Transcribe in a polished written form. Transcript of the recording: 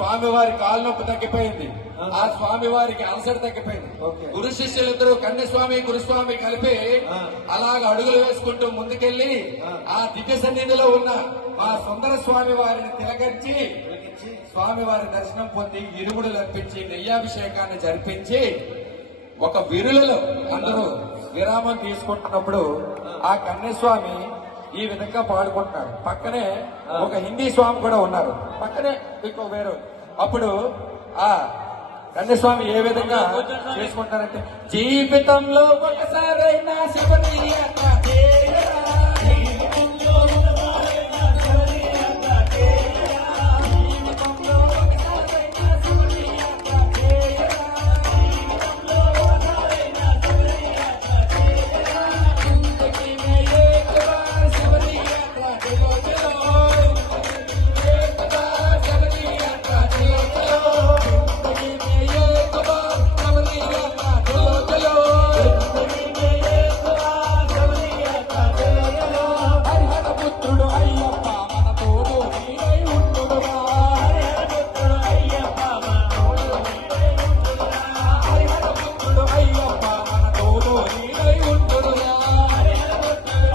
స్వామి వారి కాలు నొప్పి తగ్గిపోయింది, ఆ స్వామి వారికి అలసట తగ్గిపోయింది. గురు శిష్యులిద్దరూ కన్యస్వామి గురుస్వామి కలిపి అలాగ అడుగులు వేసుకుంటూ ముందుకెళ్లి ఆ దివ్య సన్నిధిలో ఉన్న మా సుందర స్వామి వారిని తిలకరించి స్వామి వారి దర్శనం పొంది ఇరుముడులు అర్పించి నెయ్యాభిషేకాన్ని జరిపించి ఒక విరులలో అందరూ విరామం తీసుకుంటున్నప్పుడు ఆ కన్యస్వామి ఈ విధంగా పాడుకుంటున్నారు. పక్కనే ఒక హిందీ స్వామి కూడా ఉన్నారు, పక్కనే ఇంకో వేరు. అప్పుడు ఆ కన్యస్వామి ఏ విధంగా చేసుకుంటారంటే, జీవితంలో ఒకసారైనా శివని